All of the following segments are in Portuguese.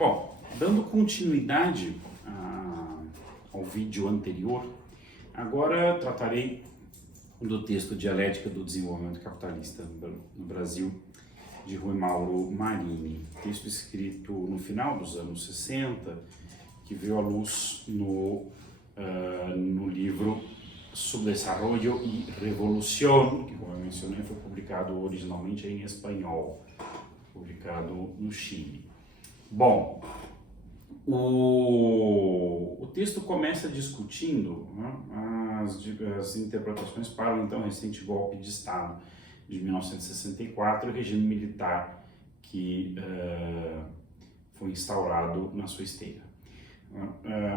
Bom, dando continuidade ao vídeo anterior, agora tratarei do texto Dialética do Desenvolvimento Capitalista no Brasil, de Rui Mauro Marini, texto escrito no final dos anos 60, que veio à luz no livro Subdesarrollo y Revolución, que, como eu mencionei, foi publicado originalmente em espanhol, publicado no Chile. Bom, o texto começa discutindo, né, as interpretações para o então recente golpe de Estado de 1964 e o regime militar que foi instaurado na sua esteira.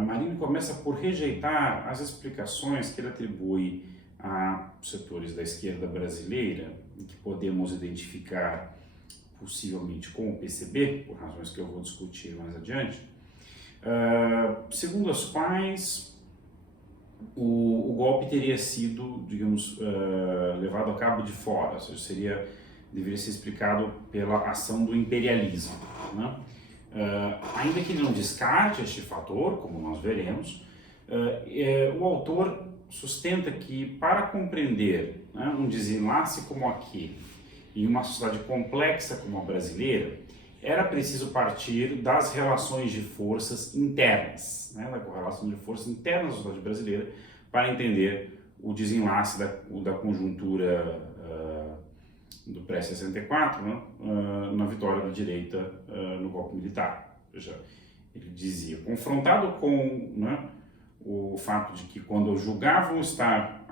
Marini começa por rejeitar as explicações que ele atribui a setores da esquerda brasileira, que podemos identificar possivelmente com o PCB, por razões que eu vou discutir mais adiante, segundo as quais o golpe teria sido, digamos, levado a cabo de fora, ou seja, deveria ser explicado pela ação do imperialismo, né? Ainda que ele não descarte este fator, como nós veremos, o autor sustenta que para compreender, né, um desenlace como aquele em uma sociedade complexa como a brasileira, era preciso partir das relações de forças internas, né, da correlação de forças internas da sociedade brasileira, para entender o desenlace da conjuntura do pré-64, né, na vitória da direita no golpe militar. Ou seja, ele dizia, confrontado com, né, o fato de que quando julgavam estar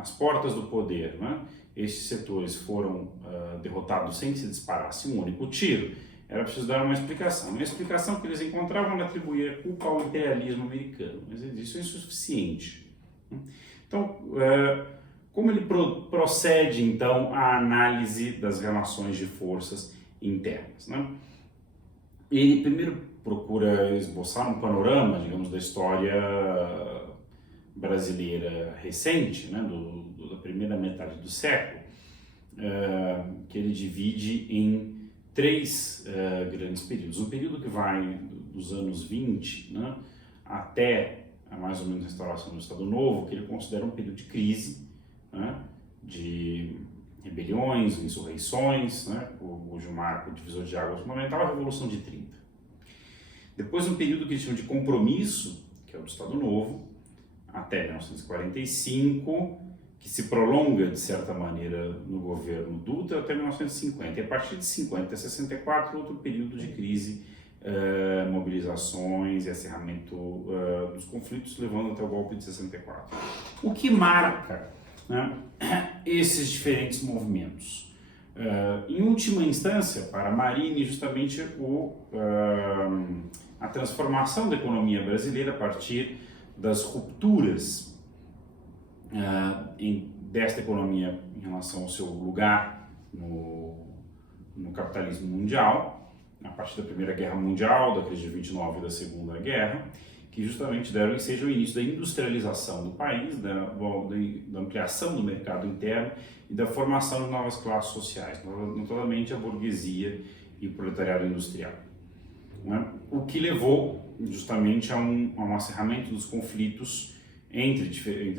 às portas do poder, né, estes setores foram derrotados sem que se disparasse um único tiro, era preciso dar uma explicação. E a explicação que eles encontravam era atribuir a culpa ao imperialismo americano, mas isso é insuficiente. Então, como ele procede, então, à análise das relações de forças internas, né? Ele primeiro procura esboçar um panorama, digamos, da história brasileira recente, né, da primeira metade do século, que ele divide em três grandes períodos. Um período que vai dos anos 20, né, até mais ou menos a restauração do Estado Novo, que ele considera um período de crise, né, de rebeliões, insurreições, né, cujo marco divisor de águas fundamental é a Revolução de 30. Depois um período que eles chamam de compromisso, que é o do Estado Novo, até 1945, que se prolonga, de certa maneira, no governo Dutra até 1950. E a partir de 50 a 64, outro período de crise, mobilizações e acerramento dos conflitos, levando até o golpe de 64. O que marca, né, esses diferentes movimentos? Em última instância, para Marini, justamente a transformação da economia brasileira a partir das rupturas desta economia em relação ao seu lugar no capitalismo mundial, a partir da Primeira Guerra Mundial, da crise de 29 e da Segunda Guerra, que justamente deram ensejo ao início da industrialização do país, da ampliação do mercado interno e da formação de novas classes sociais, notadamente a burguesia e o proletariado industrial, né? O que levou justamente a um acerramento dos conflitos entre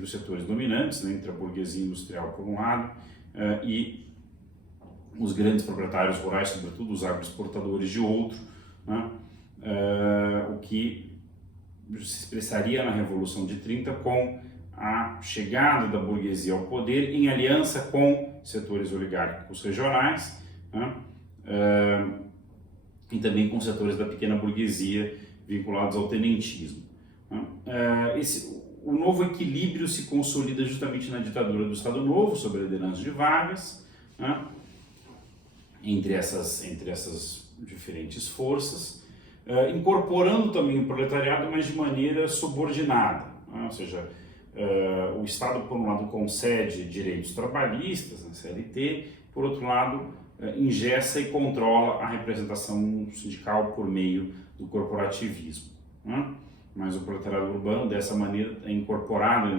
os setores dominantes, né, entre a burguesia industrial por um lado e os grandes proprietários rurais, sobretudo os agroexportadores, de outro, né, o que se expressaria na Revolução de 30 com a chegada da burguesia ao poder em aliança com setores oligárquicos regionais, né, e também com setores da pequena burguesia vinculados ao tenentismo. O novo equilíbrio se consolida justamente na ditadura do Estado Novo, sob a liderança de Vargas, né, entre essas diferentes forças, incorporando também o proletariado, mas de maneira subordinada, né? Ou seja, o Estado, por um lado, concede direitos trabalhistas, na CLT, por outro lado, engessa e controla a representação sindical por meio do corporativismo, né? Mas o proletariado urbano, dessa maneira, é incorporado,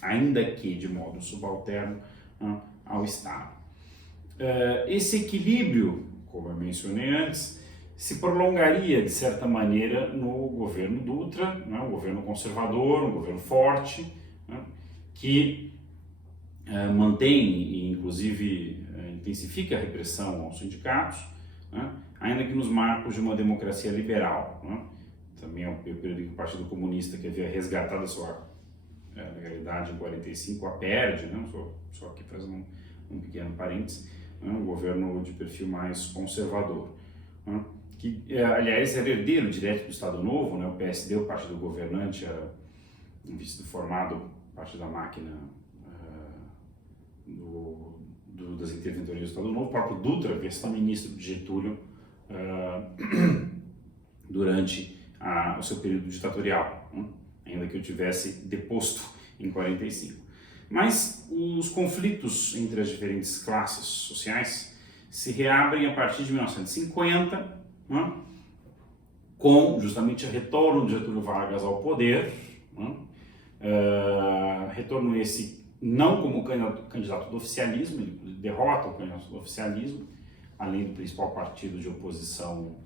ainda que de modo subalterno, né, ao Estado. Esse equilíbrio, como eu mencionei antes, se prolongaria, de certa maneira, no governo Dutra, né, um governo conservador, um governo forte, né, que mantém e, inclusive, intensifica a repressão aos sindicatos, né, ainda que nos marcos de uma democracia liberal. Né. Também é o período em que o Partido Comunista, que havia resgatado a sua legalidade em 45, a perde, né, só aqui faz um pequeno parênteses, né, um governo de perfil mais conservador. Né, que, aliás, era herdeiro direto do Estado Novo, né, o PSD, o partido governante, era visto formado parte da máquina das interventorias do Estado Novo. O próprio Dutra havia sido ministro de Getúlio durante o seu período ditatorial, né, ainda que eu tivesse deposto em 45. Mas os conflitos entre as diferentes classes sociais se reabrem a partir de 1950, né, com justamente o retorno de Getúlio Vargas ao poder, né, retorno esse não como candidato do oficialismo, ele derrota o candidato do oficialismo, além do principal partido de oposição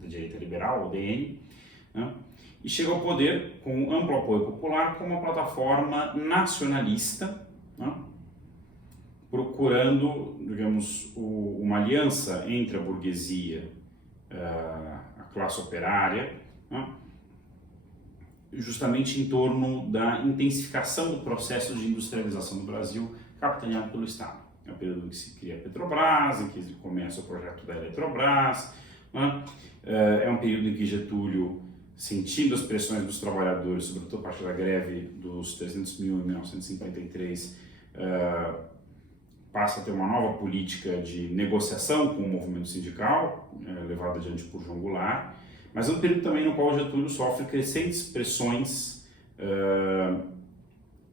da direita liberal, o DN, né, e chega ao poder com amplo apoio popular, com uma plataforma nacionalista, né, procurando, digamos, uma aliança entre a burguesia, a classe operária, né, justamente em torno da intensificação do processo de industrialização do Brasil, capitaneado pelo Estado. É o período em que se cria a Petrobras, em que começa o projeto da Eletrobras, né? É um período em que Getúlio, sentindo as pressões dos trabalhadores, sobretudo a partir da greve dos 300 mil em 1953, passa a ter uma nova política de negociação com o movimento sindical, levada adiante por João Goulart, mas é um período também no qual Getúlio sofre crescentes pressões,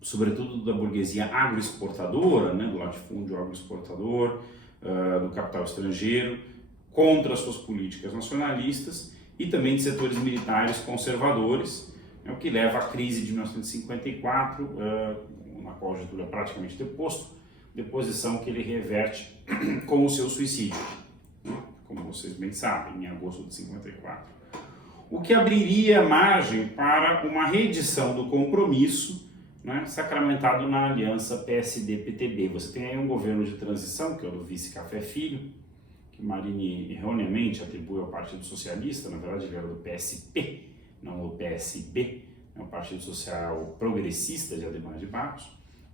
sobretudo da burguesia agroexportadora, né, do latifúndio agroexportador, do capital estrangeiro, contra as suas políticas nacionalistas, e também de setores militares conservadores, o que leva à crise de 1954, na qual Getúlio é praticamente deposição que ele reverte com o seu suicídio, como vocês bem sabem, em agosto de 54. O que abriria margem para uma reedição do compromisso, né, sacramentado na aliança PSD-PTB. Você tem aí um governo de transição, que é o do vice Café Filho, que Marini erroneamente atribui ao Partido Socialista, na verdade ele era do PSP, não do PSB, é o Partido Social Progressista de Adhemar de Barros,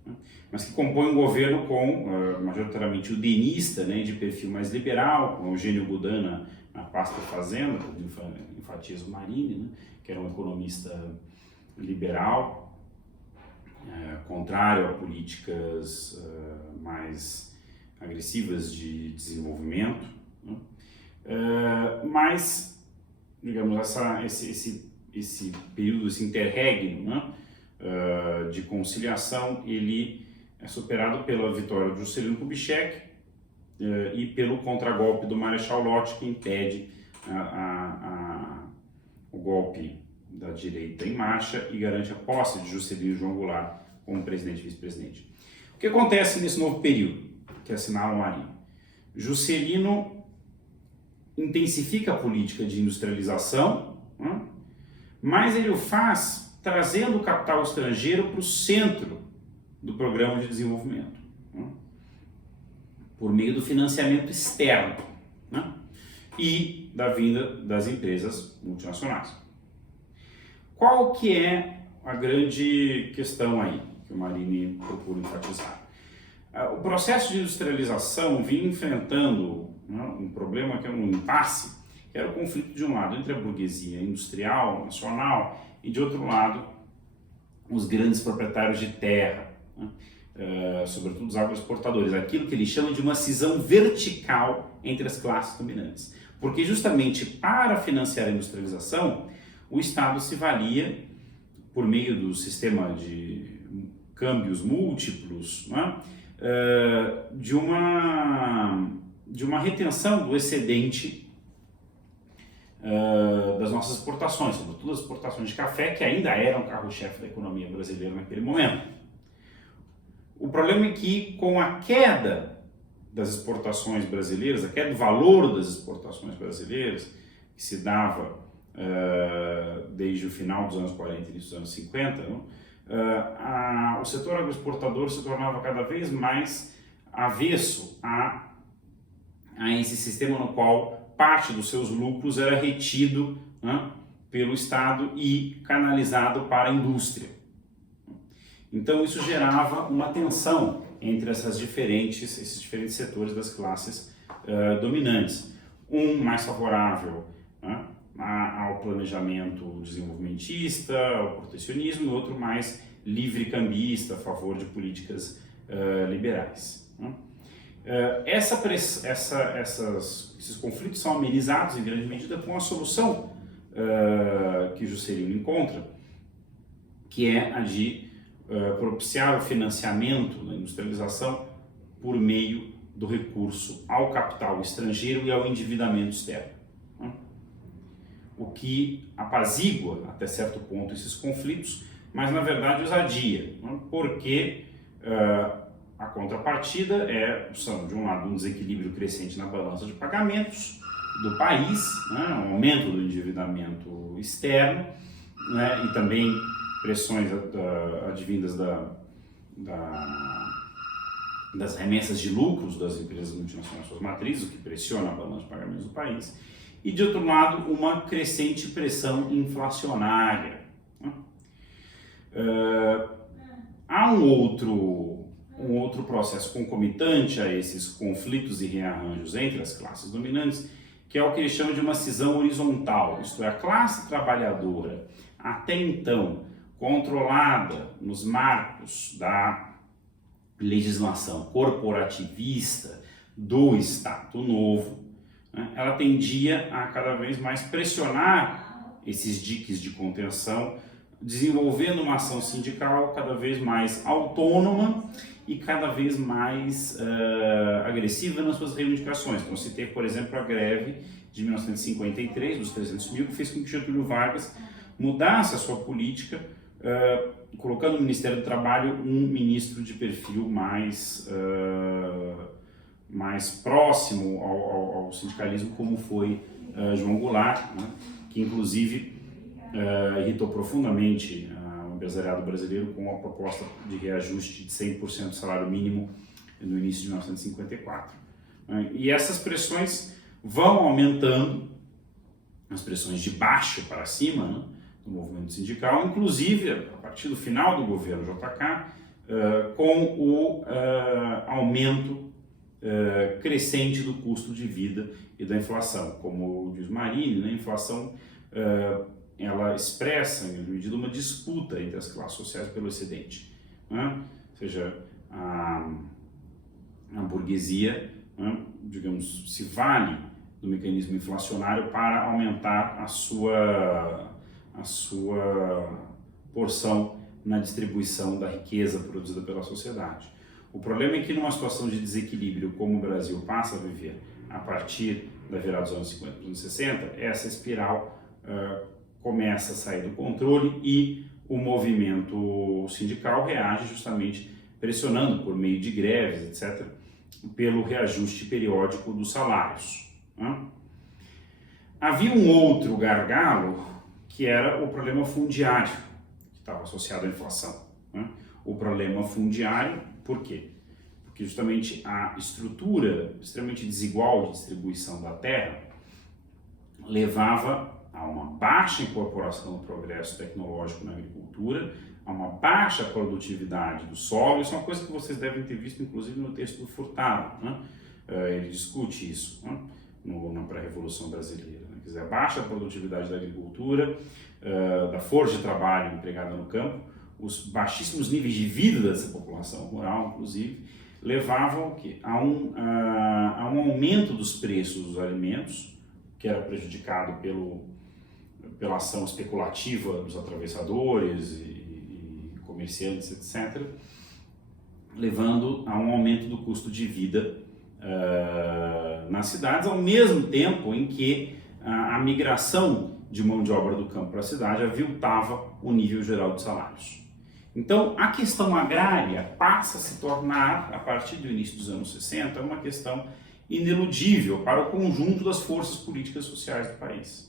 né, mas que compõe um governo com, majoritariamente, o denista, né, de perfil mais liberal, com Eugênio Budana na pasta Fazenda, enfatiza o Marini, né, que era um economista liberal, contrário a políticas mais agressivas de desenvolvimento, né, mas, digamos, esse período, esse interregno, né, de conciliação, ele é superado pela vitória de Juscelino Kubitschek e pelo contragolpe do Marechal Lott, que impede o golpe da direita em marcha e garante a posse de Juscelino e João Goulart como presidente e vice-presidente. O que acontece nesse novo período, que assinala o Marinho? Juscelino intensifica a política de industrialização, né, mas ele o faz trazendo o capital estrangeiro para o centro do programa de desenvolvimento, né, por meio do financiamento externo, né, e da vinda das empresas multinacionais. Qual que é a grande questão aí que o Marini procura enfatizar? O processo de industrialização vinha enfrentando, né, um problema que é um impasse, que era o conflito de um lado entre a burguesia industrial, nacional, e de outro lado os grandes proprietários de terra, né, sobretudo os agroexportadores, aquilo que ele chama de uma cisão vertical entre as classes dominantes. Porque justamente para financiar a industrialização, o Estado se valia, por meio do sistema de câmbios múltiplos, né, de uma retenção do excedente das nossas exportações, sobretudo as exportações de café, que ainda eram o carro-chefe da economia brasileira naquele momento. O problema é que, com a queda das exportações brasileiras, a queda do valor das exportações brasileiras, que se dava desde o final dos anos 40 e início dos anos 50, o setor agroexportador se tornava cada vez mais avesso a esse sistema no qual parte dos seus lucros era retido, né, pelo Estado e canalizado para a indústria. Então isso gerava uma tensão entre esses diferentes setores das classes dominantes. Um mais favorável, né, ao planejamento desenvolvimentista, ao protecionismo, e outro mais livre-cambista, a favor de políticas liberais. Né? Esses conflitos são amenizados em grande medida com a solução que Juscelino encontra, que é a de propiciar o financiamento da industrialização por meio do recurso ao capital estrangeiro e ao endividamento externo, né? O que apazigua até certo ponto esses conflitos, mas na verdade os adia, né? Porque a contrapartida são, de um lado, um desequilíbrio crescente na balança de pagamentos do país, né? Um aumento do endividamento externo, né? E também pressões advindas das remessas de lucros das empresas multinacionais suas matrizes, o que pressiona a balança de pagamentos do país, e de outro lado uma crescente pressão inflacionária. Há um outro processo concomitante a esses conflitos e rearranjos entre as classes dominantes, que é o que eles chamam de uma cisão horizontal, isto é, a classe trabalhadora, até então controlada nos marcos da legislação corporativista do Estado Novo, né, ela tendia a cada vez mais pressionar esses diques de contenção, desenvolvendo uma ação sindical cada vez mais autônoma e cada vez mais agressiva nas suas reivindicações. Então, citei, por exemplo, a greve de 1953, dos 300 mil, que fez com que Getúlio Vargas mudasse a sua política, colocando no Ministério do Trabalho um ministro de perfil mais próximo ao sindicalismo, como foi João Goulart, né, que inclusive irritou profundamente o empresariado brasileiro com a proposta de reajuste de 100% do salário mínimo no início de 1954. E essas pressões vão aumentando, as pressões de baixo para cima, né, do movimento sindical, inclusive a partir do final do governo JK, com o aumento crescente do custo de vida e da inflação. Como diz Marini, né, a inflação ela expressa, em grande medida, uma disputa entre as classes sociais pelo excedente, né? Ou seja, a burguesia, né, digamos, se vale do mecanismo inflacionário para aumentar a sua porção na distribuição da riqueza produzida pela sociedade. O problema é que numa situação de desequilíbrio como o Brasil passa a viver a partir da virada dos anos 50 para os anos 60, essa espiral começa a sair do controle e o movimento sindical reage justamente pressionando por meio de greves, etc., pelo reajuste periódico dos salários, né? Havia um outro gargalo que era o problema fundiário, que estava associado à inflação, né? O problema fundiário, por quê? Porque justamente a estrutura extremamente desigual de distribuição da terra levava a uma baixa incorporação do progresso tecnológico na agricultura, a uma baixa produtividade do solo. Isso é uma coisa que vocês devem ter visto, inclusive, no texto do Furtado, né? Ele discute isso, né, na pré-revolução brasileira, né? Quer dizer, a baixa produtividade da agricultura, da força de trabalho empregada no campo, os baixíssimos níveis de vida dessa população rural, inclusive, levavam a um aumento dos preços dos alimentos, que era prejudicado pela ação especulativa dos atravessadores e comerciantes, etc., levando a um aumento do custo de vida nas cidades, ao mesmo tempo em que a migração de mão de obra do campo para a cidade aviltava o nível geral de salários. Então, a questão agrária passa a se tornar, a partir do início dos anos 60, uma questão ineludível para o conjunto das forças políticas e sociais do país.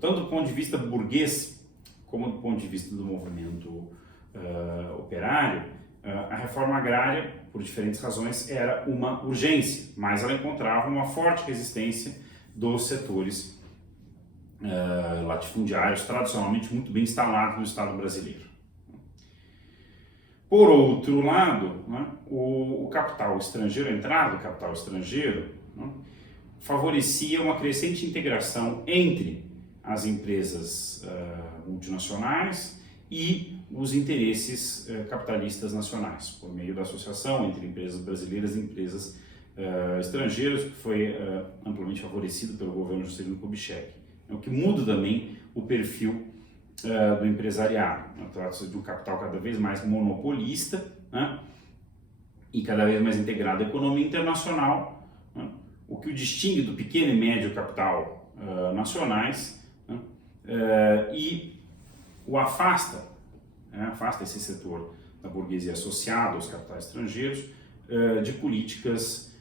Tanto do ponto de vista burguês, como do ponto de vista do movimento operário, a reforma agrária, por diferentes razões, era uma urgência, mas ela encontrava uma forte resistência dos setores latifundiários, tradicionalmente muito bem instalados no Estado brasileiro. Por outro lado, né, o capital estrangeiro, a entrada do capital estrangeiro, né, favorecia uma crescente integração entre as empresas multinacionais e os interesses capitalistas nacionais, por meio da associação entre empresas brasileiras e empresas estrangeiras, que foi amplamente favorecido pelo governo Juscelino Kubitschek. O que muda também o perfil do empresariado. Trata-se de um capital cada vez mais monopolista, né, e cada vez mais integrado à economia internacional, né, o que o distingue do pequeno e médio capital nacionais, né, e o afasta esse setor da burguesia associado aos capitais estrangeiros de políticas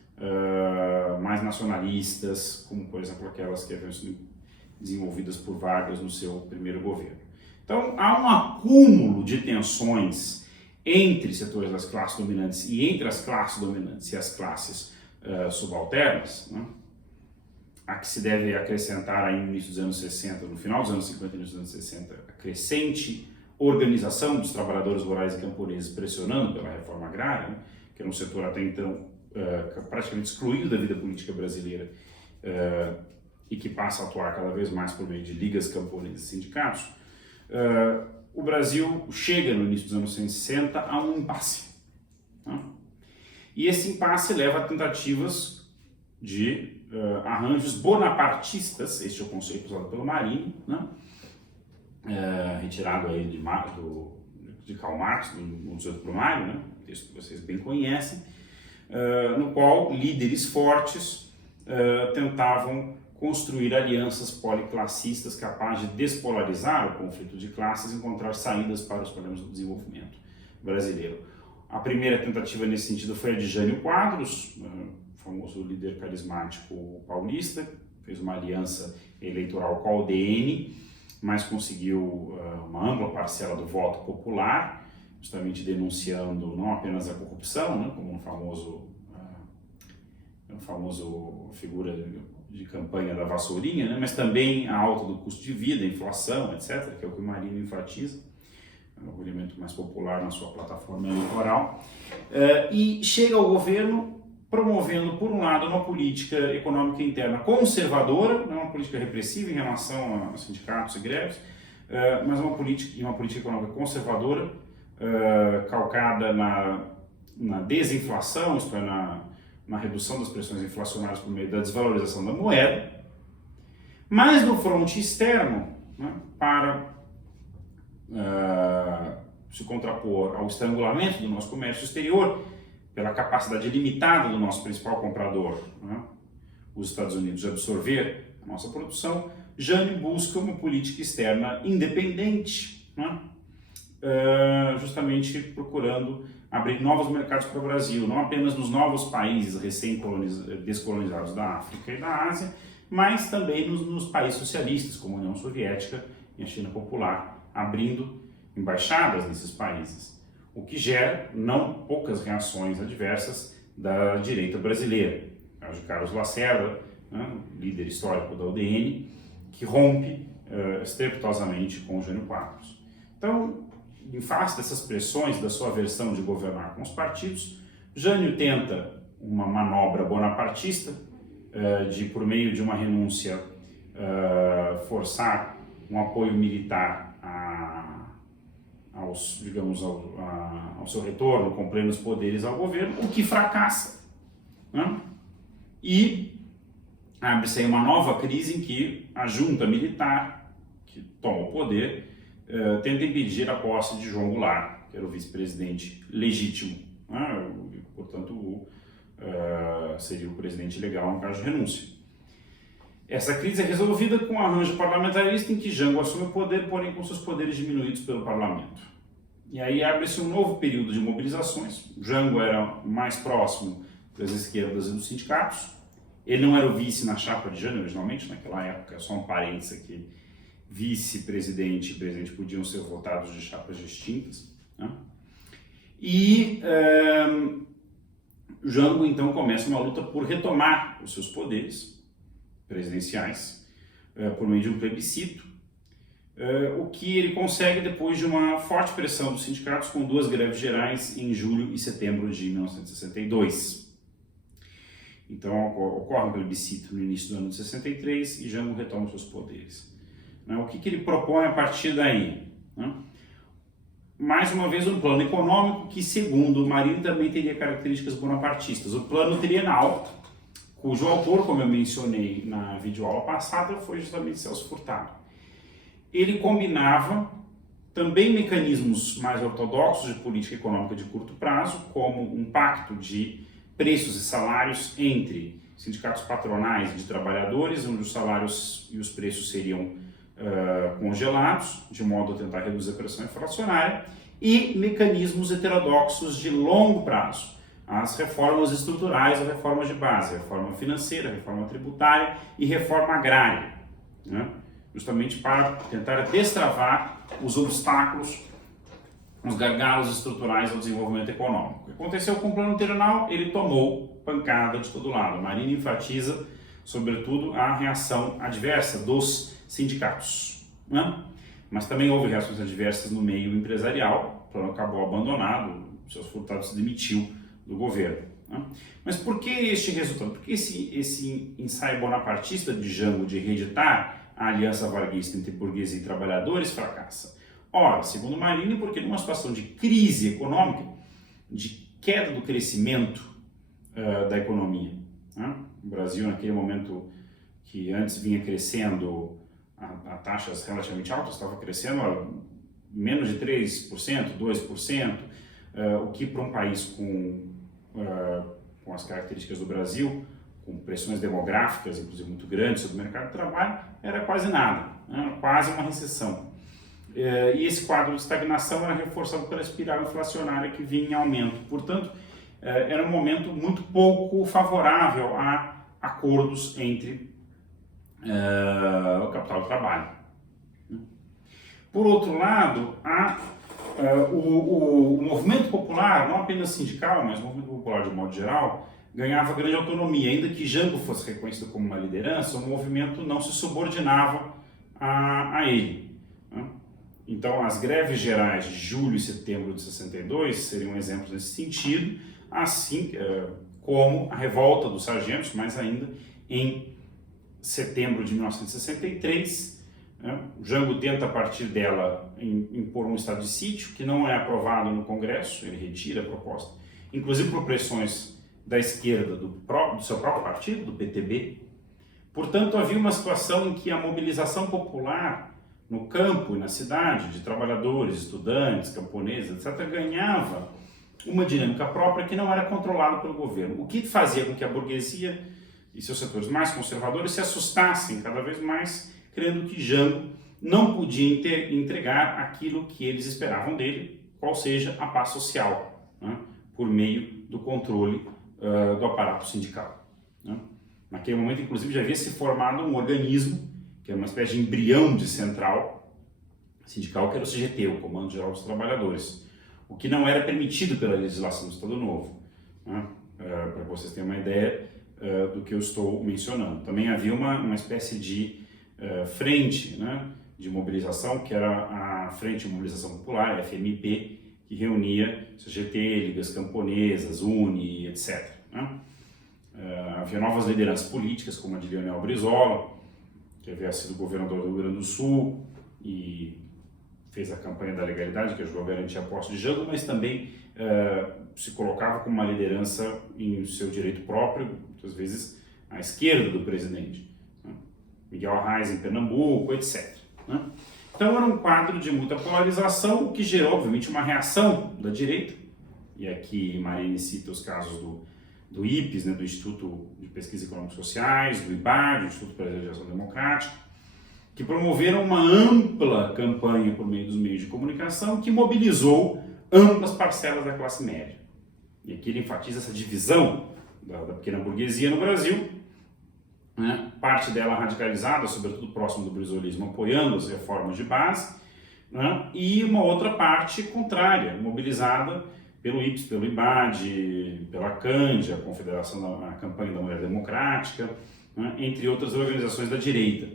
mais nacionalistas, como por exemplo aquelas que haviam sido desenvolvidas por Vargas no seu primeiro governo. Então, há um acúmulo de tensões entre setores das classes dominantes e entre as classes dominantes e as classes subalternas, né, a que se deve acrescentar aí no início dos anos 60, no final dos anos 50 e início dos anos 60, a crescente organização dos trabalhadores rurais e camponeses pressionando pela reforma agrária, né, que era um setor até então praticamente excluído da vida política brasileira, e que passa a atuar cada vez mais por meio de ligas camponesas e sindicatos. O Brasil chega no início dos anos 60 a um impasse. Né? E esse impasse leva a tentativas de arranjos bonapartistas, este é o conceito usado pelo Marini, né? Retirado aí de Karl Marx, no 18 Brumário, né? Texto que vocês bem conhecem, no qual líderes fortes tentavam construir alianças policlassistas capazes de despolarizar o conflito de classes e encontrar saídas para os problemas do desenvolvimento brasileiro. A primeira tentativa nesse sentido foi a de Jânio Quadros, famoso líder carismático paulista, fez uma aliança eleitoral com a UDN, mas conseguiu uma ampla parcela do voto popular, justamente denunciando não apenas a corrupção, né, como um famoso figura de campanha da vassourinha, né, mas também a alta do custo de vida, a inflação, etc., que é o que o Marinho enfatiza, é um elemento mais popular na sua plataforma eleitoral, e chega ao governo promovendo, por um lado, uma política econômica interna conservadora, não uma política repressiva em relação a sindicatos e greves, mas uma política econômica conservadora, calcada na desinflação, isto é, na redução das pressões inflacionárias por meio da desvalorização da moeda, mas no fronte externo, né, para se contrapor ao estrangulamento do nosso comércio exterior, pela capacidade limitada do nosso principal comprador, né, os Estados Unidos, de absorver a nossa produção, Jânio busca uma política externa independente, né, justamente procurando abrir novos mercados para o Brasil, não apenas nos novos países descolonizados da África e da Ásia, mas também nos países socialistas, como a União Soviética e a China Popular, abrindo embaixadas nesses países, o que gera não poucas reações adversas da direita brasileira. O caso de Carlos Lacerda, né, líder histórico da UDN, que rompe estrepitosamente com o Jânio Quadros. Então, em face dessas pressões da sua versão de governar com os partidos, Jânio tenta uma manobra bonapartista de, por meio de uma renúncia, forçar um apoio militar ao seu retorno com plenos poderes ao governo, o que fracassa, né? E abre-se aí uma nova crise em que a junta militar, que toma o poder, tenta impedir a posse de João Goulart, que era o vice-presidente legítimo, né? Portanto, seria o presidente legal em caso de renúncia. Essa crise é resolvida com um arranjo parlamentarista em que Jango assume o poder, porém com seus poderes diminuídos pelo parlamento. E aí abre-se um novo período de mobilizações. Jango era mais próximo das esquerdas e dos sindicatos. Ele não era o vice na chapa de Jango originalmente, naquela época, só um parênteses aqui, vice-presidente e presidente podiam ser votados de chapas distintas, né? E Jango então começa uma luta por retomar os seus poderes presidenciais por meio de um plebiscito, o que ele consegue depois de uma forte pressão dos sindicatos com 2 greves gerais em julho e setembro de 1962. Então ocorre um plebiscito no início do ano de 63 e Jango retoma os seus poderes. O que ele propõe a partir daí? Mais uma vez um plano econômico que, segundo Marini, também teria características bonapartistas. O plano trienal, cujo autor, como eu mencionei na videoaula passada, foi justamente Celso Furtado. Ele combinava também mecanismos mais ortodoxos de política econômica de curto prazo, como um pacto de preços e salários entre sindicatos patronais e de trabalhadores, onde os salários e os preços seriam congelados, de modo a tentar reduzir a pressão inflacionária, e mecanismos heterodoxos de longo prazo, as reformas estruturais, as reformas de base, a reforma financeira, a reforma tributária e reforma agrária, né? Justamente para tentar destravar os obstáculos, os gargalos estruturais ao desenvolvimento econômico. O que aconteceu com o plano trienal? Ele tomou pancada de todo lado. Marini enfatiza, sobretudo, a reação adversa dos sindicatos, né? Mas também houve reações adversas no meio empresarial. O plano acabou abandonado, Celso Furtado se demitiu do governo, né? Mas por que este resultado? Por que esse ensaio bonapartista de Jango de reeditar a aliança varguista entre burguesia e trabalhadores fracassa? Ora, segundo Marini, porque numa situação de crise econômica, de queda do crescimento da economia, né? O Brasil, naquele momento que antes vinha crescendo a taxas relativamente altas, estava crescendo a menos de 3%, 2%, o que para um país com as características do Brasil, com pressões demográficas, inclusive muito grandes sobre o mercado de trabalho, era quase nada, né? Quase uma recessão. E esse quadro de estagnação era reforçado pela espiral inflacionária que vinha em aumento. Portanto, era um momento muito pouco favorável a acordos entre o capital e o trabalho. Por outro lado, o movimento popular, não apenas sindical, mas o movimento popular de modo geral, ganhava grande autonomia. Ainda que Jango fosse reconhecido como uma liderança, o movimento não se subordinava a ele, né? Então, as greves gerais de julho e setembro de 62 seriam exemplos nesse sentido, assim como a revolta dos sargentos, mas ainda em setembro de 1963, né? Jango tenta, a partir dela, impor um estado de sítio, que não é aprovado no Congresso, ele retira a proposta, inclusive por pressões da esquerda do seu próprio partido, do PTB. Portanto, havia uma situação em que a mobilização popular no campo e na cidade, de trabalhadores, estudantes, camponeses, etc., ganhava uma dinâmica própria que não era controlada pelo governo, o que fazia com que a burguesia e seus setores mais conservadores se assustassem cada vez mais, crendo que Jango não podia entregar aquilo que eles esperavam dele, qual seja a paz social, né, por meio do controle do aparato sindical, né? Naquele momento, inclusive, já havia se formado um organismo, que era uma espécie de embrião de central sindical, que era o CGT, o Comando Geral dos Trabalhadores, o que não era permitido pela legislação do Estado Novo, né? Para vocês terem uma ideia do que eu estou mencionando. Também havia uma espécie de frente, né, de mobilização, que era a Frente de Mobilização Popular, a FMP, que reunia CGT, Ligas Camponesas, UNE, etc., né? Havia novas lideranças políticas, como a de Leonel Brizola, que havia sido governador do Rio Grande do Sul e fez a campanha da legalidade, que ajudou a garantir a posse de Jango, mas também se colocava como uma liderança em seu direito próprio, muitas vezes à esquerda do presidente, né? Miguel Arraes em Pernambuco, etc., né? Então era um quadro de muita polarização, o que gerou, obviamente, uma reação da direita, e aqui Marini cita os casos do IPES, né, do Instituto de Pesquisas Econômicas Sociais, do IBAR, do Instituto para a Legislação Democrática, que promoveram uma ampla campanha por meio dos meios de comunicação que mobilizou amplas parcelas da classe média. E aqui ele enfatiza essa divisão da pequena burguesia no Brasil, né? Parte dela radicalizada, sobretudo próximo do brizolismo, apoiando as reformas de base, né? E uma outra parte contrária, mobilizada pelo IPS, pelo IBAD, pela CANDE, a Confederação a Campanha da Mulher Democrática, né? Entre outras organizações da direita.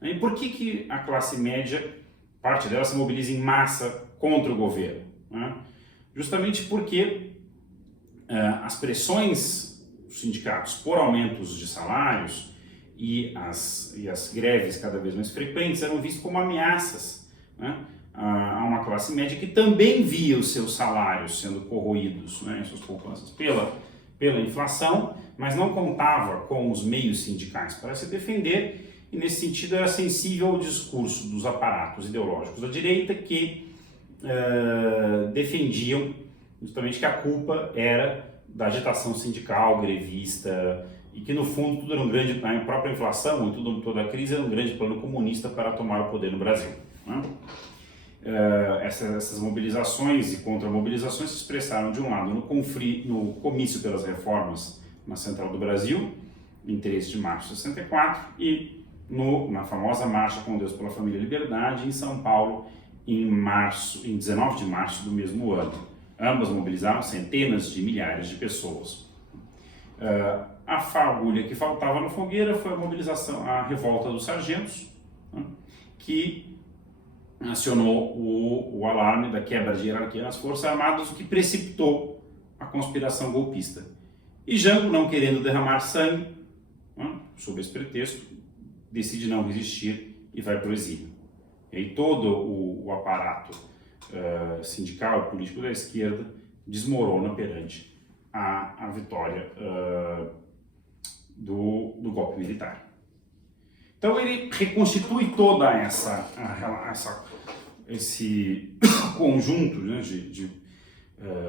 E por que a classe média, parte dela, se mobiliza em massa contra o governo? Né? Justamente porque as pressões dos sindicatos por aumentos de salários e as greves cada vez mais frequentes eram vistas como ameaças, né, a uma classe média que também via os seus salários sendo corroídos, né, em suas poupanças pela inflação, mas não contava com os meios sindicais para se defender e, nesse sentido, era sensível ao discurso dos aparatos ideológicos da direita que defendiam justamente que a culpa era da agitação sindical, grevista, e que no fundo tudo era um grande, a própria inflação e toda a crise era um grande plano comunista para tomar o poder no Brasil. Né? Essas mobilizações e contra-mobilizações se expressaram de um lado no comício pelas reformas na Central do Brasil, em 13 de março de 64, e na famosa Marcha com Deus pela Família e Liberdade, em São Paulo, em 19 de março do mesmo ano. Ambas mobilizaram centenas de milhares de pessoas. A fagulha que faltava na fogueira foi a revolta dos sargentos, né, que acionou o alarme da quebra de hierarquia nas Forças Armadas, o que precipitou a conspiração golpista. E Jango, não querendo derramar sangue, né, sob esse pretexto, decide não resistir e vai para o exílio. E aí todo o aparato sindical e político da esquerda desmorona perante a vitória do golpe militar. Então ele reconstitui toda esse conjunto, né,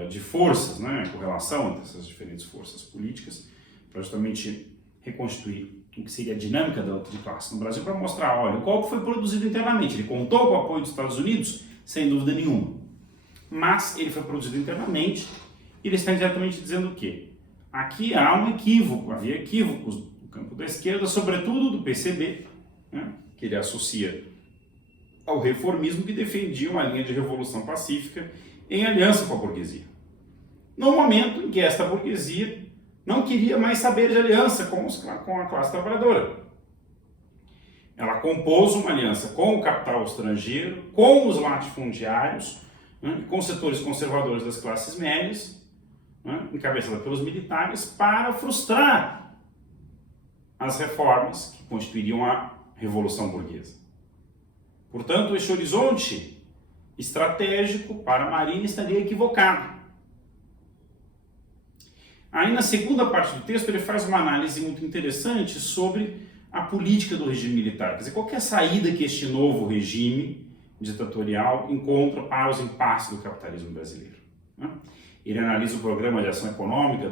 de forças, né, em correlação entre essas diferentes forças políticas, para justamente reconstituir o que seria a dinâmica da luta de classe no Brasil, para mostrar, olha, o golpe foi produzido internamente, ele contou com o apoio dos Estados Unidos, sem dúvida nenhuma, mas ele foi produzido internamente e ele está diretamente dizendo o quê? Aqui há um equívoco, havia equívocos no campo da esquerda, sobretudo do PCB, né, que ele associa ao reformismo, que defendia uma linha de revolução pacífica em aliança com a burguesia. No momento em que esta burguesia não queria mais saber de aliança com a classe trabalhadora. Ela compôs uma aliança com o capital estrangeiro, com os latifundiários, né, com setores conservadores das classes médias, né, encabeçada pelos militares, para frustrar as reformas que constituiriam a Revolução Burguesa. Portanto, esse horizonte estratégico para a Marinha estaria equivocado. Aí, na segunda parte do texto, ele faz uma análise muito interessante sobre a política do regime militar. Quer dizer, qual que é a saída que este novo regime ditatorial encontra para os impasses do capitalismo brasileiro. Né? Ele analisa o programa de ação econômica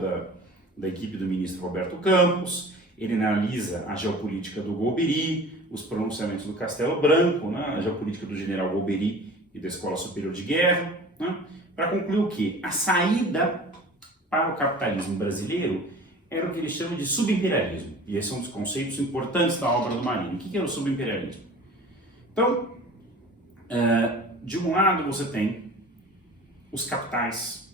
da equipe do ministro Roberto Campos, ele analisa a geopolítica do Golbery, os pronunciamentos do Castelo Branco, né? A geopolítica do general Golbery e da Escola Superior de Guerra, né? Para concluir o quê? A saída para o capitalismo brasileiro era o que ele chama de subimperialismo. E esse é um dos conceitos importantes da obra do Marinho. O que era o subimperialismo? Então, de um lado você tem os capitais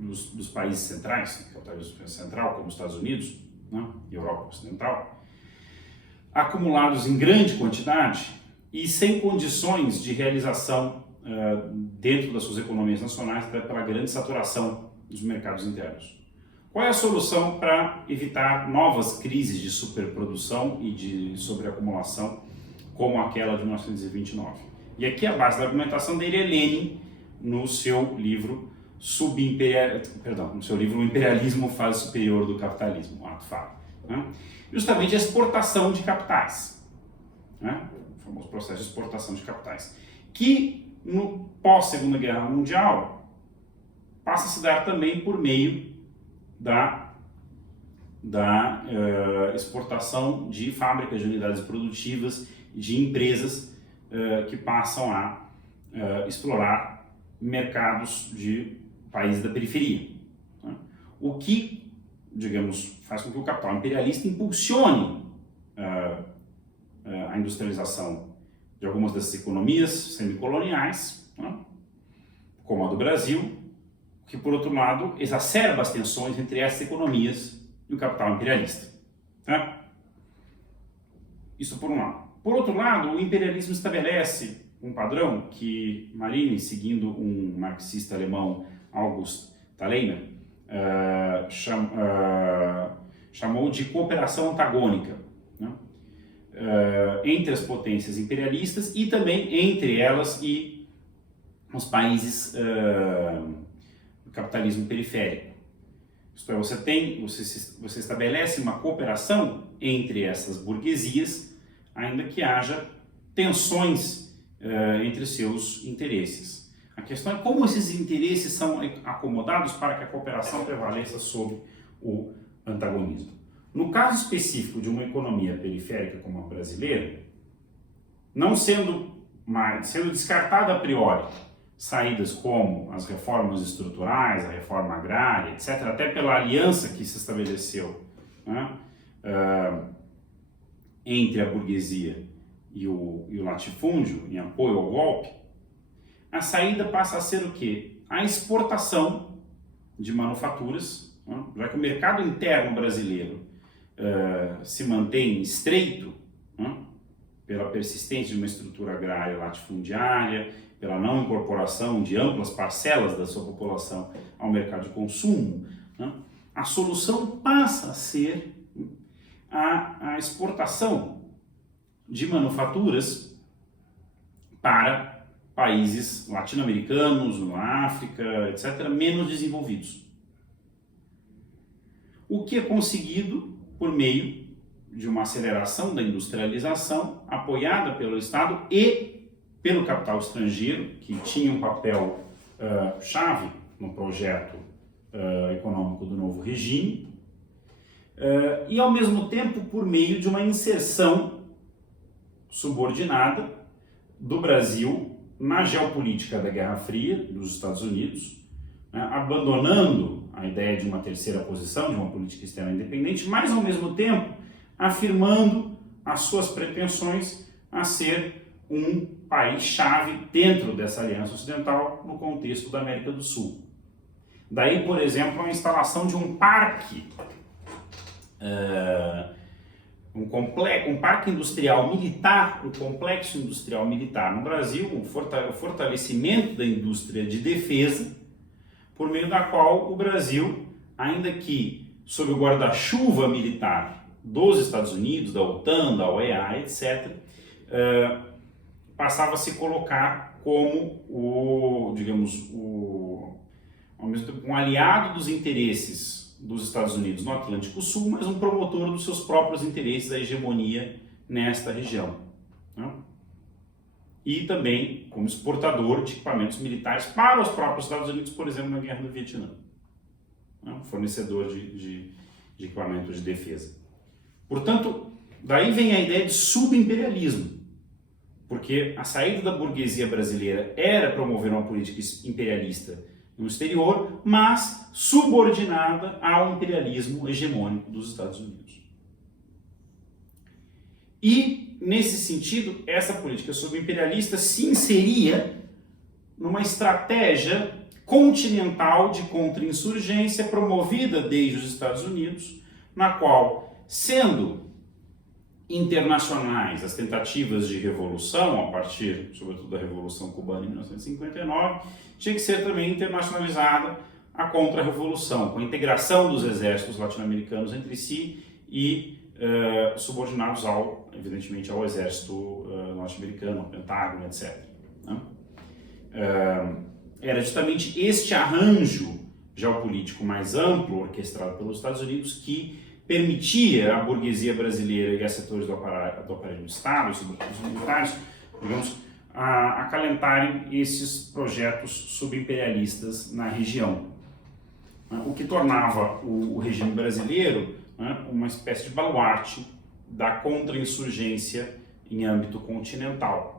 dos países centrais, capitalismo central, como os Estados Unidos, né, e Europa Ocidental, acumulados em grande quantidade e sem condições de realização dentro das suas economias nacionais, até pela grande saturação dos mercados internos. Qual é a solução para evitar novas crises de superprodução e de sobreacumulação como aquela de 1929? E aqui a base da argumentação dele é Lenin, no seu livro O Imperialismo, Fase Superior do Capitalismo, ato falho, né? Justamente a exportação de capitais, né? O famoso processo de exportação de capitais, que no pós-Segunda Guerra Mundial passa a se dar também por meio da exportação de fábricas de unidades produtivas e de empresas que passam a explorar mercados de países da periferia. Tá? O que, digamos, faz com que o capital imperialista impulsione a industrialização de algumas dessas economias semicoloniais, né? Como a do Brasil, que, por outro lado, exacerba as tensões entre essas economias e o capital imperialista. Tá? Isso por um lado. Por outro lado, o imperialismo estabelece um padrão que Marini, seguindo um marxista alemão, August Thalheimer, chamou de cooperação antagônica, né? Entre as potências imperialistas e também entre elas e os países do capitalismo periférico. Isto é, você estabelece uma cooperação entre essas burguesias, ainda que haja tensões entre seus interesses. A questão é como esses interesses são acomodados para que a cooperação prevaleça sobre o antagonismo. No caso específico de uma economia periférica como a brasileira, não sendo descartada a priori saídas como as reformas estruturais, a reforma agrária, etc., até pela aliança que se estabeleceu, né, entre a burguesia e o latifúndio em apoio ao golpe, a saída passa a ser o quê? A exportação de manufaturas, né, já que o mercado interno brasileiro se mantém estreito, né, pela persistência de uma estrutura agrária latifundiária, pela não incorporação de amplas parcelas da sua população ao mercado de consumo, né, a solução passa a ser a exportação de manufaturas para países latino-americanos, na África, etc., menos desenvolvidos. O que é conseguido por meio de uma aceleração da industrialização apoiada pelo Estado e pelo capital estrangeiro, que tinha um papel chave no projeto econômico do novo regime, e ao mesmo tempo por meio de uma inserção subordinada do Brasil na geopolítica da Guerra Fria dos Estados Unidos, né, abandonando a ideia de uma terceira posição, de uma política externa independente, mas ao mesmo tempo afirmando as suas pretensões a ser um país-chave dentro dessa aliança ocidental no contexto da América do Sul. Daí, por exemplo, a instalação de um parque, um parque industrial militar, um complexo industrial militar no Brasil, o fortalecimento da indústria de defesa, por meio da qual o Brasil, ainda que sob o guarda-chuva militar dos Estados Unidos, da OTAN, da OEA, etc., passava a se colocar como ao mesmo tempo, um aliado dos interesses dos Estados Unidos no Atlântico Sul, mas um promotor dos seus próprios interesses, da hegemonia nesta região, né? E também como exportador de equipamentos militares para os próprios Estados Unidos, por exemplo, na Guerra do Vietnã, né? Fornecedor de equipamentos de defesa. Portanto, daí vem a ideia de subimperialismo, porque a saída da burguesia brasileira era promover uma política imperialista no exterior, mas subordinada ao imperialismo hegemônico dos Estados Unidos. E, nesse sentido, essa política subimperialista se inseria numa estratégia continental de contra-insurgência promovida desde os Estados Unidos, na qual, sendo internacionais as tentativas de revolução, a partir, sobretudo, da Revolução Cubana em 1959, tinha que ser também internacionalizada a contra-revolução, com a integração dos exércitos latino-americanos entre si e subordinados, evidentemente, ao exército norte-americano, ao Pentágono, etc. Né? Era justamente este arranjo geopolítico mais amplo, orquestrado pelos Estados Unidos, que permitia à burguesia brasileira e a setores do aparelho do Estado, sobretudo os militares, digamos, acalentarem esses projetos subimperialistas na região, o que tornava o regime brasileiro né, uma espécie de baluarte da contra-insurgência em âmbito continental.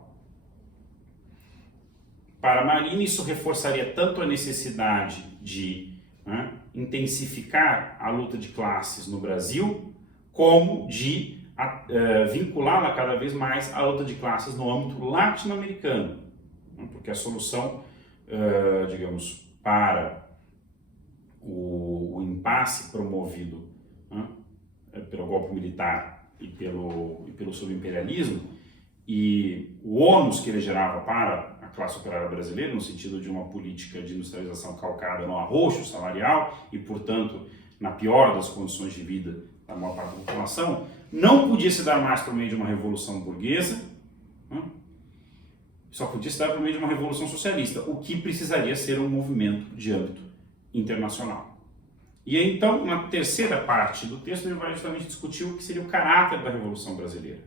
Para Marini, isso reforçaria tanto a necessidade de, né, intensificar a luta de classes no Brasil, como de vinculá-la cada vez mais à luta de classes no âmbito latino-americano, né, porque a solução, digamos, para o impasse promovido, né, pelo golpe militar e pelo subimperialismo, e o ônus que ele gerava para a classe operária brasileira, no sentido de uma política de industrialização calcada no arroxo salarial e, portanto, na pior das condições de vida da maior parte da população, não podia se dar mais por meio de uma revolução burguesa, né? Só podia se dar por meio de uma revolução socialista, o que precisaria ser um movimento de âmbito internacional. E aí, então, na terceira parte do texto, ele vai justamente discutir o que seria o caráter da Revolução Brasileira.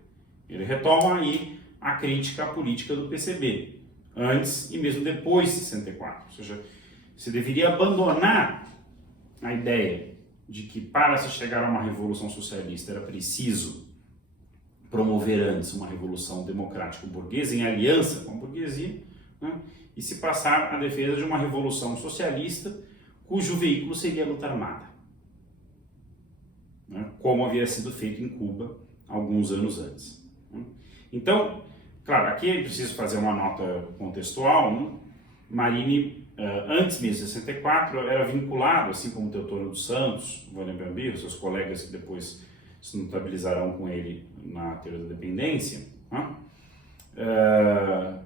Ele retoma aí a crítica à política do PCB, antes e mesmo depois de 64. Ou seja, se deveria abandonar a ideia de que para se chegar a uma revolução socialista era preciso promover antes uma revolução democrática burguesa em aliança com a burguesia, né, e se passar à defesa de uma revolução socialista cujo veículo seria a luta armada, né, como havia sido feito em Cuba alguns anos antes. Então, claro, aqui é preciso fazer uma nota contextual, né? Marini, antes mesmo de 64, era vinculado, assim como Teotônio dos Santos, William Bambir, seus colegas que depois se notabilizarão com ele na teoria da dependência, né,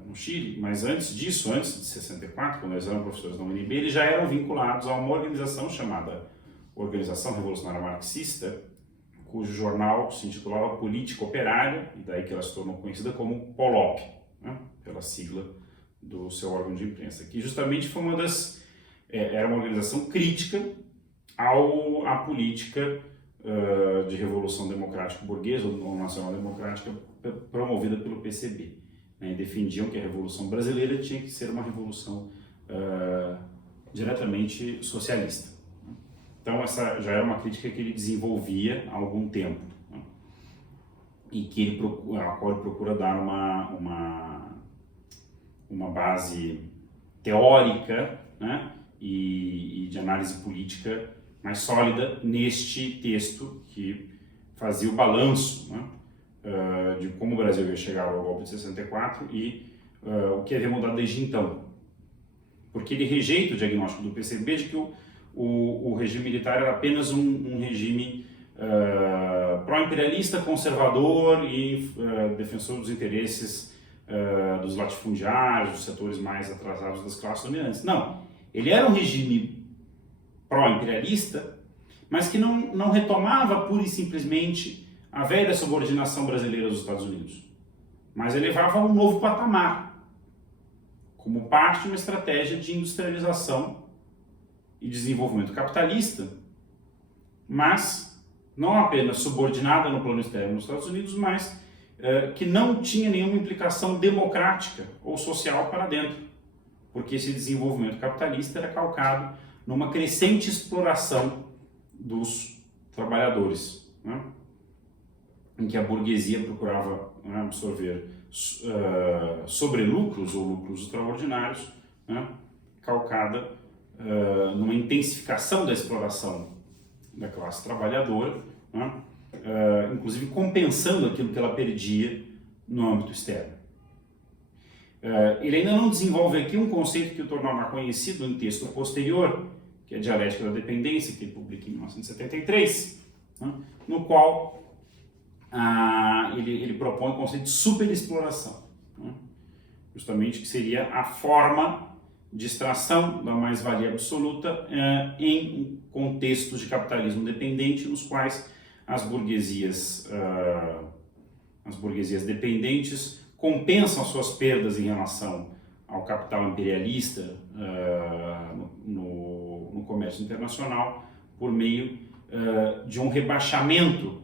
no Chile, mas antes disso, antes de 64, quando eles eram professores da UNB, eles já eram vinculados a uma organização chamada Organização Revolucionária Marxista, cujo jornal se intitulava Política Operária, e daí que ela se tornou conhecida como POLOP, né, pela sigla do seu órgão de imprensa, que justamente foi uma das... era uma organização crítica à política de revolução democrática burguesa, ou nacional democrática, promovida pelo PCB. Né, defendiam que a Revolução Brasileira tinha que ser uma revolução diretamente socialista. Então essa já era uma crítica que ele desenvolvia há algum tempo, né, e que a qual ele procura dar uma base teórica, né, e de análise política mais sólida neste texto que fazia o balanço, né, de como o Brasil ia chegar ao golpe de 64 e o que havia mudado desde então. Porque ele rejeita o diagnóstico do PCB de que o regime militar era apenas um regime pró-imperialista, conservador e defensor dos interesses dos latifundiários, dos setores mais atrasados das classes dominantes. Não, ele era um regime pró-imperialista, mas que não retomava pura e simplesmente a velha subordinação brasileira dos Estados Unidos, mas elevava a um novo patamar, como parte de uma estratégia de industrialização e desenvolvimento capitalista, mas não apenas subordinada no plano externo nos Estados Unidos, mas que não tinha nenhuma implicação democrática ou social para dentro, porque esse desenvolvimento capitalista era calcado numa crescente exploração dos trabalhadores, né, em que a burguesia procurava, né, absorver sobrelucros ou lucros extraordinários, né, calcada numa intensificação da exploração da classe trabalhadora, né, inclusive compensando aquilo que ela perdia no âmbito externo. Ele ainda não desenvolve aqui um conceito que o tornará conhecido em texto posterior, que é a Dialética da Dependência, que ele publica em 1973, né, no qual ele propõe o conceito de superexploração, né, justamente que seria a forma de extração da mais-valia absoluta em contextos de capitalismo dependente, nos quais as burguesias dependentes compensam suas perdas em relação ao capital imperialista no comércio internacional por meio de um rebaixamento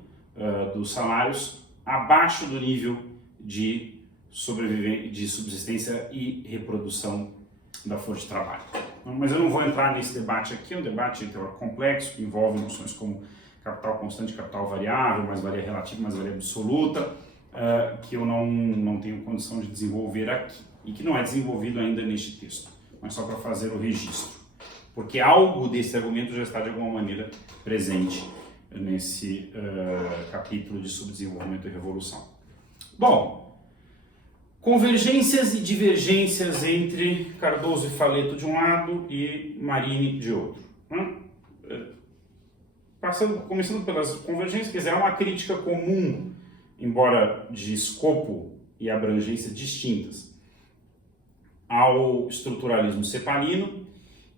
dos salários abaixo do nível de subsistência e reprodução da força de trabalho. Mas eu não vou entrar nesse debate aqui, é um debate teórico complexo que envolve noções como capital constante, capital variável, mais-valia relativa, mais-valia absoluta, que eu não tenho condição de desenvolver aqui e que não é desenvolvido ainda neste texto, mas só para fazer o registro, porque algo desse argumento já está de alguma maneira presente nesse capítulo de subdesenvolvimento e revolução. Bom, convergências e divergências entre Cardoso e Faleto de um lado e Marini de outro. Começando pelas convergências, quer dizer, é uma crítica comum, embora de escopo e abrangência distintas, ao estruturalismo cepalino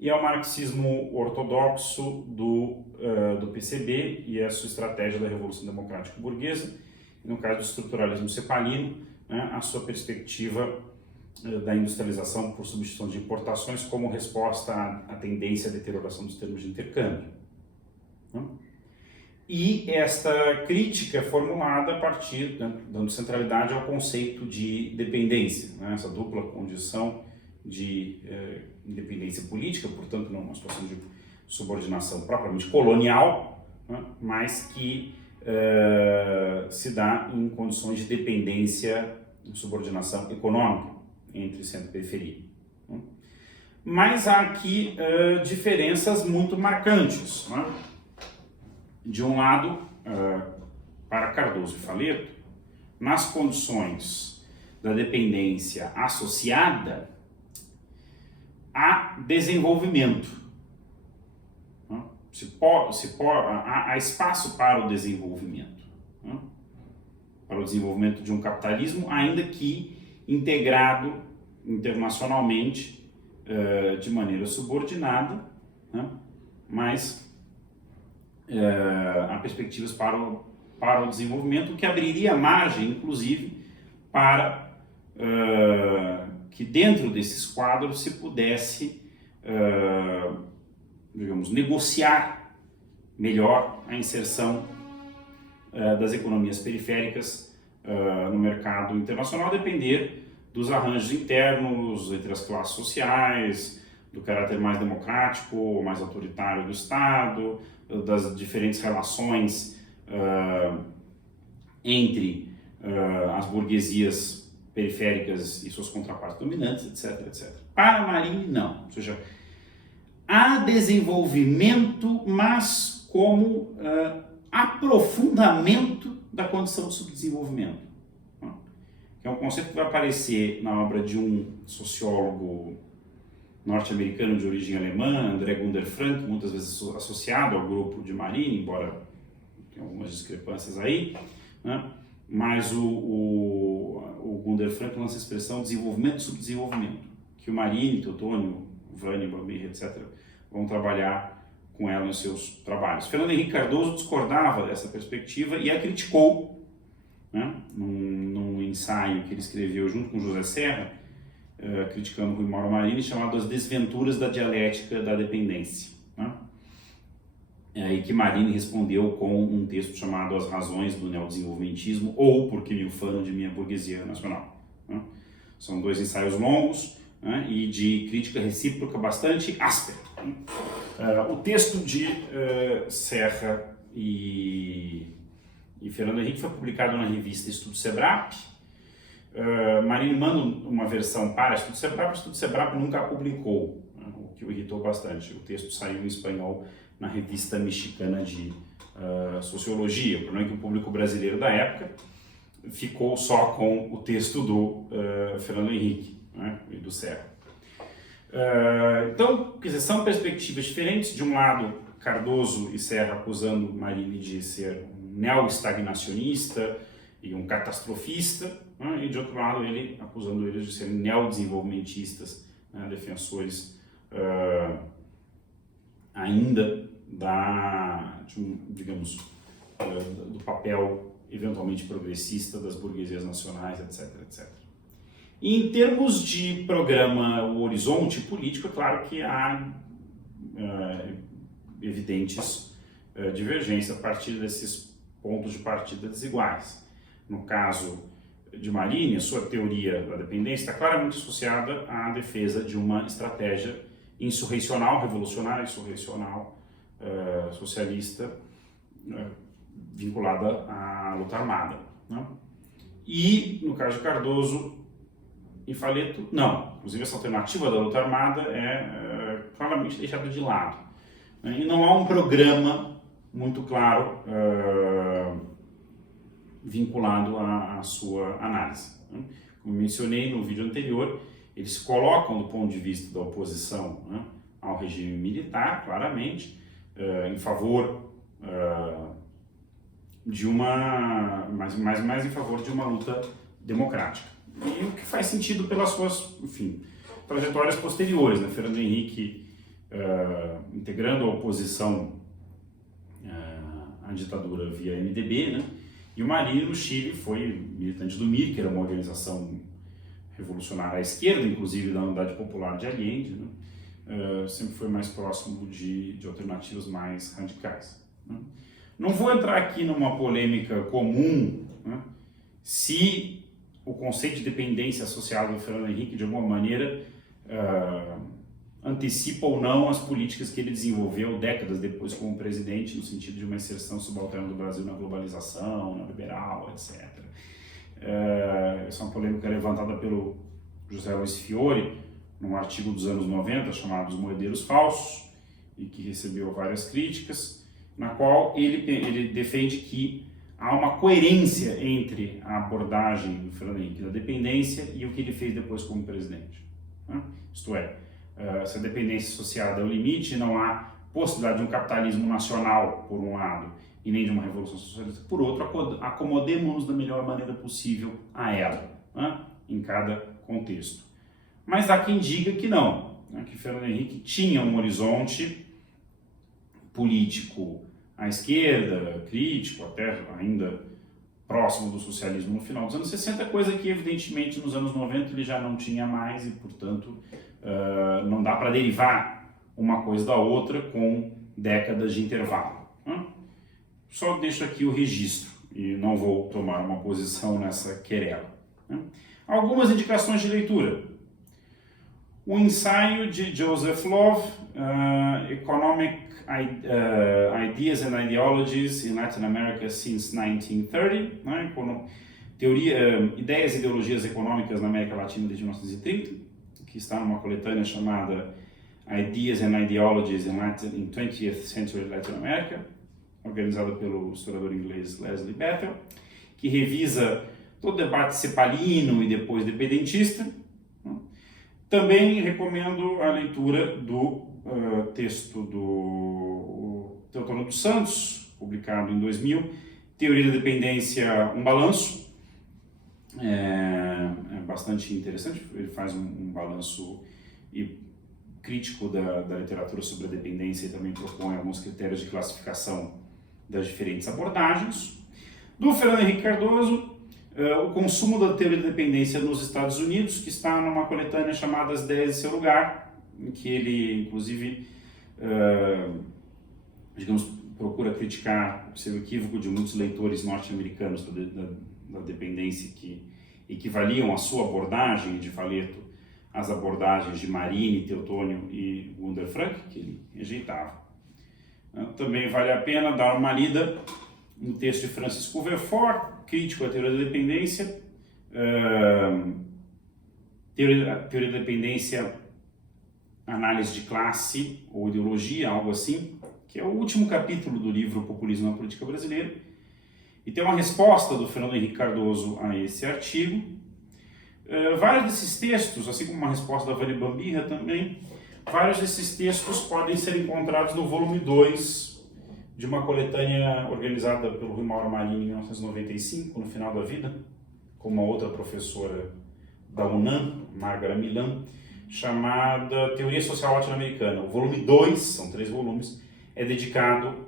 e ao marxismo ortodoxo do PCB e a sua estratégia da Revolução Democrática Burguesa, e no caso do estruturalismo cepalino, né, a sua perspectiva da industrialização por substituição de importações como resposta à tendência à deterioração dos termos de intercâmbio. E esta crítica é formulada a partir, né, dando centralidade ao conceito de dependência, né, essa dupla condição de independência política, portanto não uma situação de subordinação propriamente colonial, né, mas que se dá em condições de dependência e subordinação econômica entre centro e periferia. Né. Mas há aqui diferenças muito marcantes. Né. De um lado, para Cardoso e Faleto, nas condições da dependência associada, há desenvolvimento. Há espaço para o desenvolvimento. Para o desenvolvimento de um capitalismo, ainda que integrado internacionalmente de maneira subordinada, mas há perspectivas para o desenvolvimento, que abriria margem, inclusive, para que dentro desses quadros se pudesse, digamos, negociar melhor a inserção das economias periféricas no mercado internacional, a depender dos arranjos internos entre as classes sociais, do caráter mais democrático ou mais autoritário do Estado, das diferentes relações entre as burguesias periféricas e suas contrapartes dominantes, etc, etc. Para Marini, não. Ou seja, há desenvolvimento, mas como aprofundamento da condição de subdesenvolvimento. Que é um conceito que vai aparecer na obra de um sociólogo norte-americano de origem alemã, André Gunder Frank, muitas vezes associado ao grupo de Marini, embora tenha algumas discrepâncias aí, né? Mas o Gunder Frank lança a expressão desenvolvimento e subdesenvolvimento, que o Marini, Teotônio, Vânio, Bambir, etc., vão trabalhar com ela nos seus trabalhos. Fernando Henrique Cardoso discordava dessa perspectiva e a criticou, né? Num ensaio que ele escreveu junto com José Serra, criticando Rui Mauro Marini, chamado As Desventuras da Dialética da Dependência. Né? É aí que Marini respondeu com um texto chamado As Razões do Neodesenvolvimentismo ou Por que me ufano de minha burguesia nacional. Né? São dois ensaios longos, né, e de crítica recíproca bastante áspera. Né? O texto de Serra e Fernando Henrique foi publicado na revista Estudo Sebrap. Marini manda uma versão para Estudo Sebrap nunca a publicou, né, o que o irritou bastante. O texto saiu em espanhol na revista mexicana de Sociologia. O problema é que o público brasileiro da época ficou só com o texto do Fernando Henrique, né, e do Serra. Então, quer dizer, são perspectivas diferentes. De um lado, Cardoso e Serra acusando Marini de ser um neo-estagnacionista e um catastrofista, né? E de outro lado ele acusando eles de serem neodesenvolvimentistas, né? Defensores ainda digamos, do papel eventualmente progressista das burguesias nacionais, etc, etc. E em termos de programa, o horizonte político, é claro que há evidentes divergências a partir desses pontos de partida desiguais. No caso de Marini, a sua teoria da dependência está claramente associada à defesa de uma estratégia insurrecional, revolucionária, insurrecional, socialista, vinculada à luta armada. Né? E, no caso de Cardoso e Faleto, não. Inclusive, essa alternativa da luta armada é claramente deixada de lado. Né? E não há um programa muito claro vinculado à sua análise. Né? Como mencionei no vídeo anterior, eles se colocam do ponto de vista da oposição, né, ao regime militar, claramente, em favor de uma, mais em favor de uma luta democrática. E o que faz sentido pelas suas, enfim, trajetórias posteriores, né? Fernando Henrique integrando a oposição à ditadura via MDB, né? E o Marinho no Chile foi militante do MIR, que era uma organização revolucionária à esquerda, inclusive da Unidade Popular de Allende, né? Sempre foi mais próximo de alternativas mais radicais. Né? Não vou entrar aqui numa polêmica comum, né, se o conceito de dependência associado ao Fernando Henrique, de alguma maneira, antecipa ou não as políticas que ele desenvolveu décadas depois como presidente, no sentido de uma inserção subalterna do Brasil na globalização, na liberal, etc. Essa é uma polêmica levantada pelo José Luiz Fiore, num artigo dos anos 90 chamado Os Moedeiros Falsos, e que recebeu várias críticas, na qual ele defende que há uma coerência entre a abordagem do Fernando Henrique da dependência e o que ele fez depois como presidente. Né? Isto é, se a dependência associada ao limite, não há possibilidade de um capitalismo nacional, por um lado, e nem de uma revolução socialista, por outro, acomodemos-nos da melhor maneira possível a ela, né, em cada contexto. Mas há quem diga que não, né, que Fernando Henrique tinha um horizonte político à esquerda, crítico, até ainda próximo do socialismo no final dos anos 60, coisa que evidentemente nos anos 90 ele já não tinha mais e, portanto, não dá para derivar uma coisa da outra com décadas de intervalo. Né? Só deixo aqui o registro e não vou tomar uma posição nessa querela. Né? Algumas indicações de leitura. O ensaio de Joseph Love, Economic Ideas and Ideologies in Latin America since 1930, né? Ideias e Ideologias Econômicas na América Latina desde 1930, que está numa coletânea chamada Ideas and Ideologies in 20th Century Latin America, organizada pelo historiador inglês Leslie Bethel, que revisa todo o debate cepalino e depois dependentista. Também recomendo a leitura do texto do Teotônio dos Santos, publicado em 2000, Teoria da Dependência, um balanço. É bastante interessante, ele faz um balanço crítico da literatura sobre a dependência e também propõe alguns critérios de classificação das diferentes abordagens. Do Fernando Henrique Cardoso, o consumo da teoria da dependência nos Estados Unidos, que está numa coletânea chamada As Ideias e Seu Lugar, em que ele, inclusive, procura criticar o seu equívoco de muitos leitores norte-americanos da dependência que equivaliam a sua abordagem de Faleto às abordagens de Marini, Teotônio e Gunder Frank, que ele rejeitava. Também vale a pena dar uma lida no texto de Francis Couvefort, crítico à teoria da dependência, teoria da dependência, análise de classe ou ideologia, algo assim, que é o último capítulo do livro Populismo na Política Brasileira, e tem uma resposta do Fernando Henrique Cardoso a esse artigo. Vários desses textos, assim como uma resposta da Vani Bambirra também, vários desses textos podem ser encontrados no volume 2 de uma coletânea organizada pelo Rui Mauro Marinho em 1995, no final da vida, com uma outra professora da UNAM, Márgara Milan, chamada Teoria Social Latino-Americana. O volume 2, são 3 volumes, é dedicado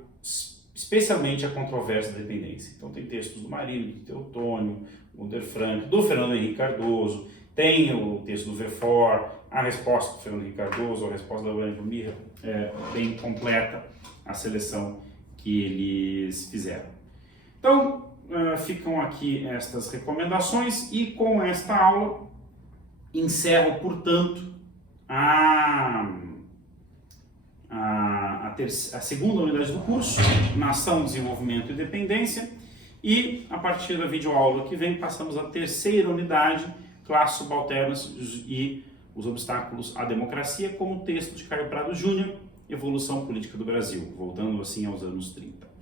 especialmente à controvérsia da dependência. Então tem textos do Marinho, do Teotônio, Gunder Frank, do Fernando Henrique Cardoso, tem o texto do Verfort, a resposta do Fernando Henrique Cardoso, a resposta da Vani Bambirra, é bem completa a seleção que eles fizeram. Então, ficam aqui estas recomendações e com esta aula encerro, portanto, a a segunda unidade do curso, Nação, Desenvolvimento e Dependência, e a partir da videoaula que vem passamos à terceira unidade, Classes Subalternas e os Obstáculos à Democracia, com o texto de Caio Prado Júnior, Evolução Política do Brasil, voltando assim aos anos 30.